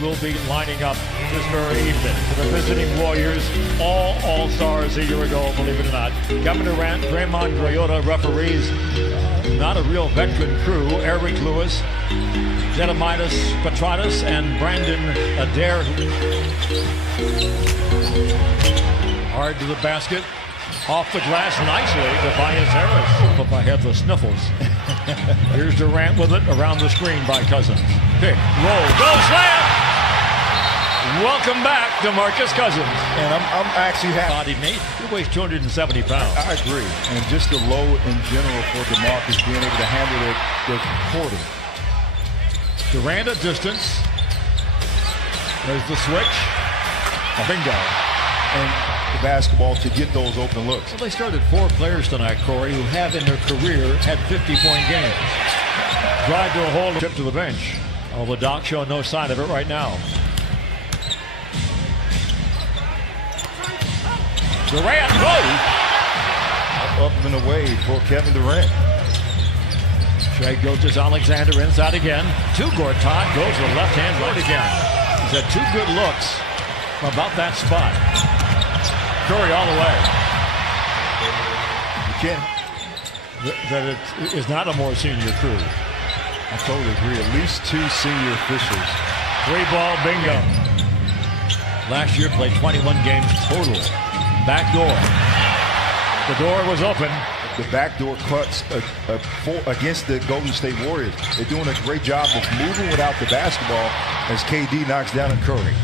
will be lining up this very evening for the visiting Warriors, all Stars a year ago, believe it or not. Kevin Durant, Draymond Griotta referees, not a real veteran crew. Eric Lewis, Gediminas Petratus, and Brandon Adair. Hard to the basket. Off the glass nicely, Tobias Harris. If I have the sniffles. Here's Durant with it around the screen by Cousins. Pick, roll, go, slam! Welcome back, DeMarcus Cousins. And I'm actually happy. Body mate, he weighs 270 pounds. I agree. And just the low in general for DeMarcus being able to handle the quarter. Durant at distance. There's the switch. Bingo. And the basketball to get those open looks. Well, they started 4 players tonight, Corey, who have in their career had 50-point games. Drive to a hole, tip to the bench. Although Doc showing no sign of it right now. Durant, Up and away for Kevin Durant. Shai Gilgeous-Alexander inside again. To Gortat, goes to the left hand right again. He's had 2 good looks about that spot. Curry all the way. You can't. That it is not a more senior crew. I totally agree. At least 2 senior officials. 3-ball bingo. Last year played 21 games total. Back door. The door was open. The backdoor cuts against the Golden State Warriors. They're doing a great job of moving without the basketball as KD knocks down a Curry.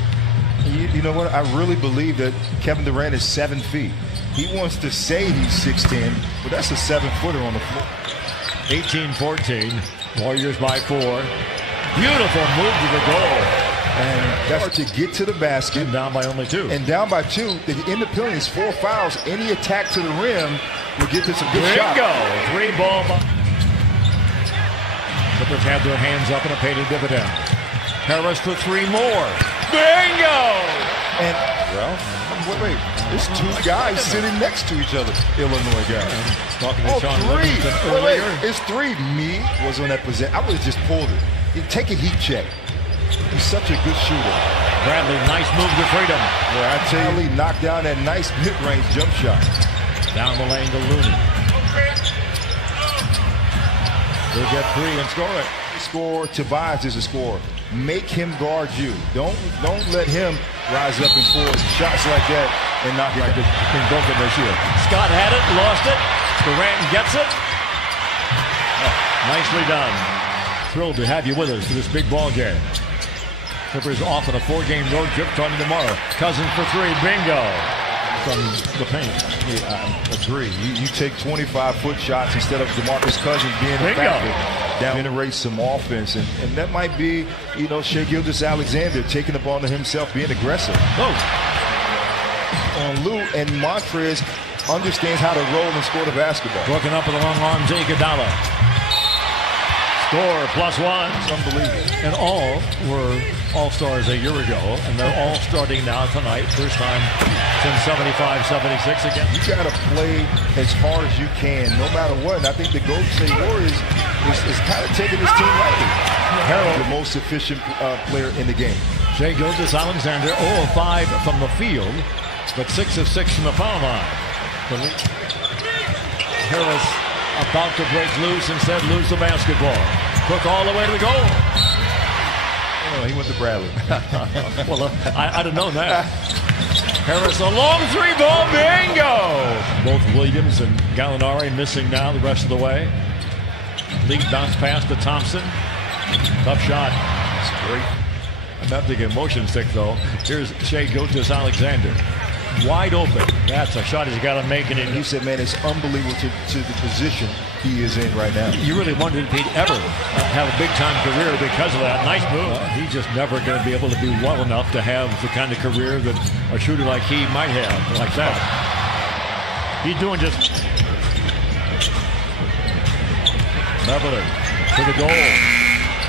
You know what? I really believe that Kevin Durant is 7 feet. He wants to say he's 6'10", but that's a 7-footer on the floor. 18-14. Warriors by 4. Beautiful move to the goal. And that's to get to the basket. And down by only 2. And down by 2. In the penalties, 4 fouls. Any attack to the rim will get to some good shots. Bingo! 3-ball. Clippers have their hands up in a paid dividend. Harris for 3 more. Bingo! And, well, wait. There's 2 guys sitting next to each other. Illinois guys. Talking to Sean 3. Livingston earlier. It's 3. Me was on that possession. I would have just pulled it. You take a heat check. He's such a good shooter. Bradley, nice move to freedom. Yeah, I tell you, he knocked down that nice mid-range jump shot. Down the lane to Looney. He'll get 3 and score it. Score. Tobias is a scorer. Make him guard you. Don't let him rise up and pull shots like that and knock it down. In Brooklyn this year. Scott had it, lost it. Durant gets it. Oh, nicely done. Thrilled to have you with us for this big ball game. Clippers off on a 4-game road trip starting tomorrow. Cousins for 3, bingo. From the paint. Yeah, I agree. You take 25-foot shots instead of DeMarcus Cousins being a factor. Generate some offense, and that might be, Shai Gilgeous-Alexander taking upon himself being aggressive. On Lou, and Montrez understands how to roll and score the basketball. Broken up with a long arm, Iguodala. Score +1. It's unbelievable. And all were All-Stars a year ago, and they're all starting now tonight. First time since 75-76 again. You got to play as hard as you can, no matter what. And I think the Golden State Warriors is kind of taking this team lightly. Harold, the most efficient player in the game. Shai Gilgeous-Alexander, 0 of 5 from the field, but 6 of 6 from the foul line. Harris about to break loose, instead lose the basketball. Cook all the way to the goal. Oh, he went to Bradley. Well, I'd have known that. Harris, a long 3-ball bingo! Both Williams and Gallinari missing now the rest of the way. Lead bounce pass to Thompson. Tough shot. That's great. I'm not thinking motion stick, though. Here's Shai Gilgeous-Alexander. Wide open. That's a shot he's got to make. And you said, man, it's unbelievable to the position he is in right now. You really wondered if he'd ever have a big-time career because of that. Nice move. He's just never going to be able to do well enough to have the kind of career that a shooter like he might have, like that. He's doing just... Beverly to the goal.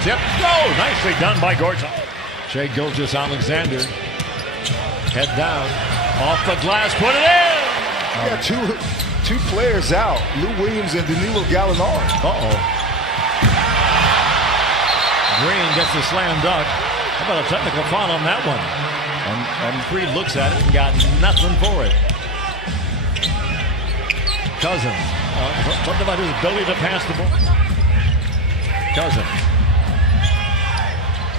Tip. Go! Nicely done by Gortat. Shai Gilgeous-Alexander. Head down. Off the glass, put it in! You got two players out, Lou Williams and Danilo Gallinari. Green gets the slam dunk. How about a technical foul on that one? And Creed looks at it and got nothing for it. Cousins. Something about his ability to pass the ball. Cousins.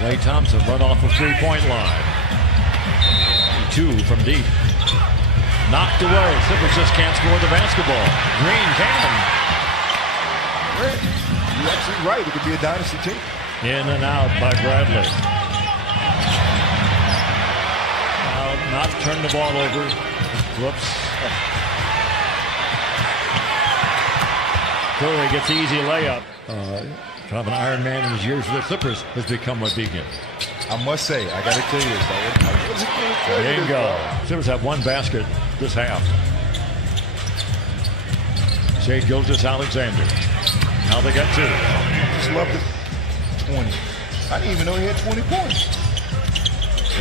Klay Thompson run off the three-point line. 2 from deep. Knocked away. Clippers just can't score the basketball. Green can. You're absolutely right. It could be a dynasty team. In and out by Bradley. Now, not turn the ball over. Whoops. Curry gets the easy layup. Kind of an Iron Man in his years for the Clippers has become a beacon. I must say, I got to tell you this. Bingo. Clippers have one basket this half. Shai Gilgeous-Alexander. Now they got 2. Just loved it. 20. I didn't even know he had 20 points.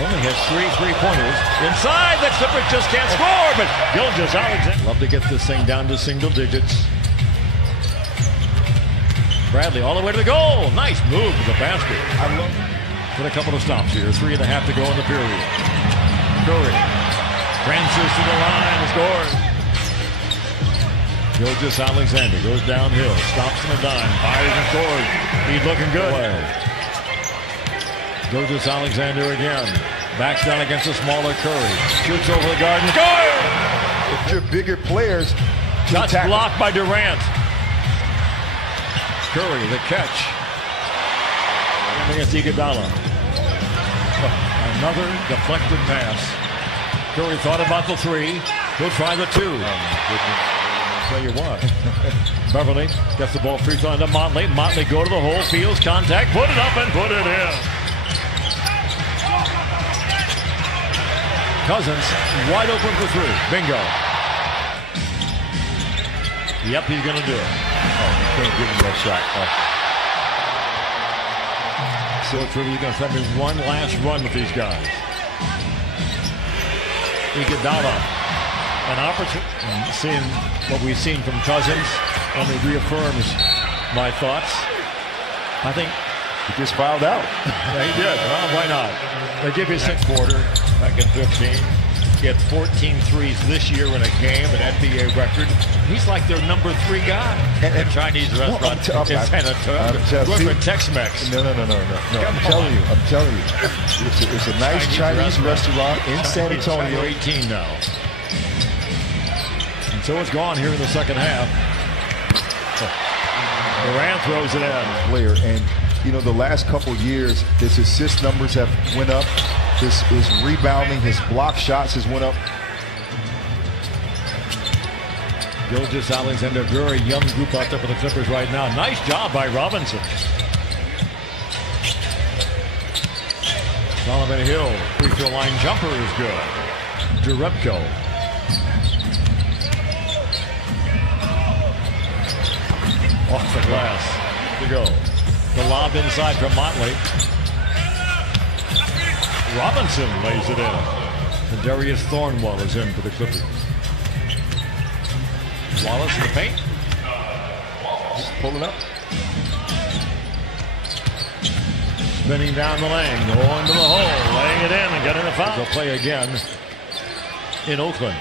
Only has 3 3-pointers. Inside, the Clippers just can't score, but Gilgeous-Alexander. Love to get this thing down to single digits. Bradley all the way to the goal. Nice move to the basket. I love it. With a couple of stops here. 3.5 to go in the period. Curry transfers to the line and scores. Gilgeous-Alexander goes downhill, stops in a dime, fires and scores. He's looking good. Gilgeous-Alexander again. Backs down against a smaller Curry. Shoots over the guard and scores! If you're bigger players, shots blocked by Durant. Curry, the catch. Against Iguodala. Another deflected pass. Curry thought about the 3. He'll try the 2. Oh, my goodness. Tell you what. Beverly gets the ball free throw into Motley. Motley go to the hole, feels contact, put it up and put it in. Cousins wide open for 3. Bingo. Yep, he's going to do it. Oh, you can't give him that shot. So it's really going to have one last run with these guys. Iguodala, an opportunity. Seeing what we've seen from Cousins only reaffirms my thoughts. I think he just fouled out. Yeah, he did. Well, why not? They give you 6 quarter back in 15. He had 14 threes this year in a game, an NBA record. He's like their number 3 guy. And Chinese restaurant in San Antonio. Good for Tex-Mex. No. I'm telling you. It's a nice Chinese restaurant in San Antonio. 18 now. And so it's gone here in the second half. Durant throws it in. Player, and you know the last couple years, his assist numbers have went up. His rebounding, his block shots has went up. Gilgeous-Alexander, very young group out there for the Clippers right now. Nice job by Robinson. Solomon Hill, free throw line jumper is good. Jerebko. Off the glass to go. The lob inside from Motley. Robinson lays it in. And Darius Thornwell is in for the Clippers. Wallace in the paint. Just pulling up. Spinning down the lane, going to the hole, laying it in and getting a foul. They'll play again in Oakland.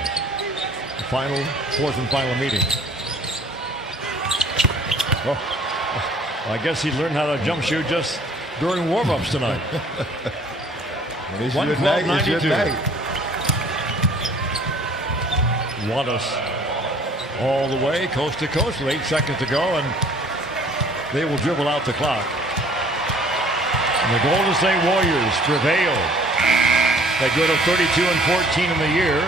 The fourth and final meeting. Oh, I guess he learned how to jump shoot just during warm-ups tonight. 112-92. Wallace all the way, coast to coast with 8 seconds to go, and they will dribble out the clock. And the Golden State Warriors prevail. They go to 32-14 in the year.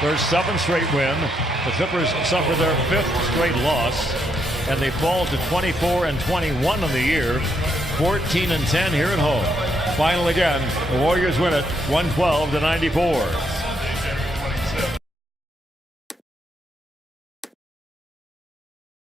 Their 7th straight win. The Clippers suffer their 5th straight loss, and they fall to 24-21 in the year. 14-10 here at home. Final again, the Warriors win it 112-94.